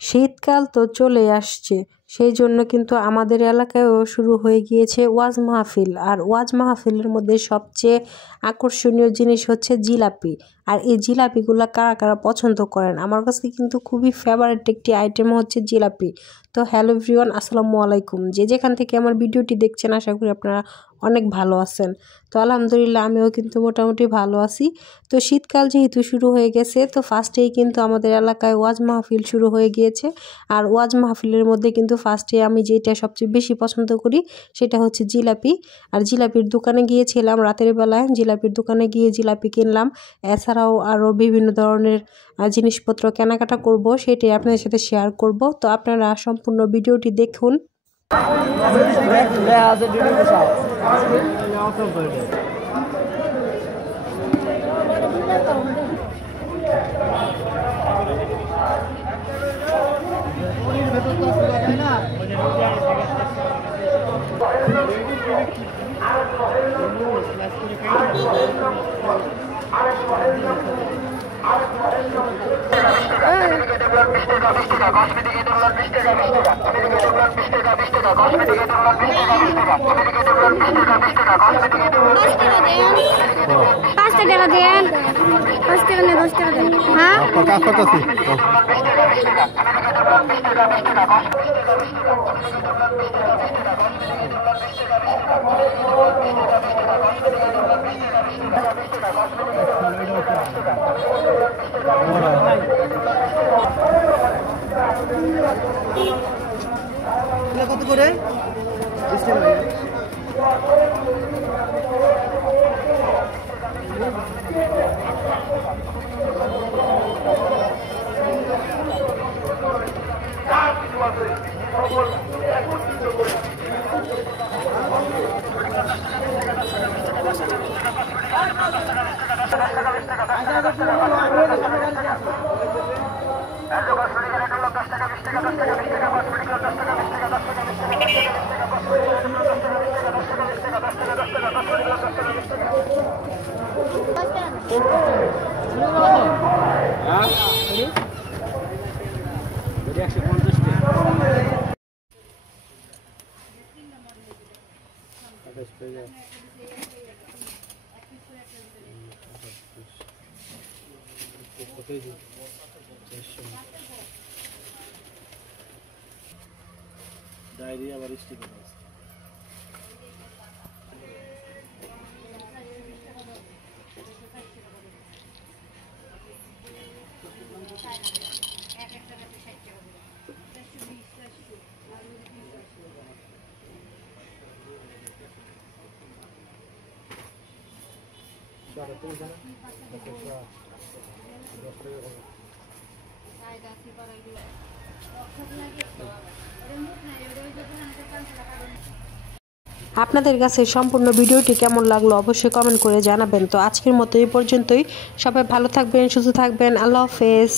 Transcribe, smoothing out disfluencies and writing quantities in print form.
শীতকাল তো চলে আসছে, সেই জন্য কিন্তু আমাদের এলাকায়ও শুরু হয়ে গিয়েছে ওয়াজ মাহফিল। আর ওয়াজ মাহফিলের মধ্যে সবচেয়ে আকর্ষণীয় জিনিস হচ্ছে জিলাপি। আর এই জিলাপিগুলো কারা কারা পছন্দ করেন, আমার কাছে কিন্তু খুবই ফেভারিট একটি আইটেম হচ্ছে জিলাপি। তো হ্যালো এভরিওয়ান, আসসালামু আলাইকুম। যে যেখান থেকে আমার ভিডিওটি দেখছেন, আশা করি আপনারা অনেক ভালো আছেন। তো আলহামদুলিল্লাহ আমিও কিন্তু মোটামুটি ভালো আছি। তো শীতকাল যেহেতু শুরু হয়ে গেছে, তো ফার্স্টেই কিন্তু আমাদের এলাকায় ওয়াজ মাহফিল শুরু হয়ে গিয়েছে। আর ওয়াজ মাহফিলের মধ্যে কিন্তু ফার্স্টে আমি যেটা সবচেয়ে বেশি পছন্দ করি সেটা হচ্ছে জিলাপি। আর জিলাপির দোকানে গিয়েছিলাম রাতের বেলায়, জিলাপির দোকানে গিয়ে জিলাপি কিনলাম। এছাড়াও আরও বিভিন্ন ধরনের জিনিসপত্র কেনাকাটা করব, সেটাই আপনাদের সাথে শেয়ার করব। তো আপনারা সম্পূর্ণ ভিডিওটি দেখুন। পাঁচটা টাকা দেন, 5 টাকা নেই, 10 টাকা দেন। হ্যাঁ কত করে? ডায়েরি আবার স্টিকার আছে। আপনাদের কাছে সম্পূর্ণ ভিডিওটি কেমন লাগলো অবশ্যই কমেন্ট করে জানাবেন। তো আজকের মতো এই পর্যন্তই। সবাই ভালো থাকবেন, সুস্থ থাকবেন। আল্লাহ হাফেজ।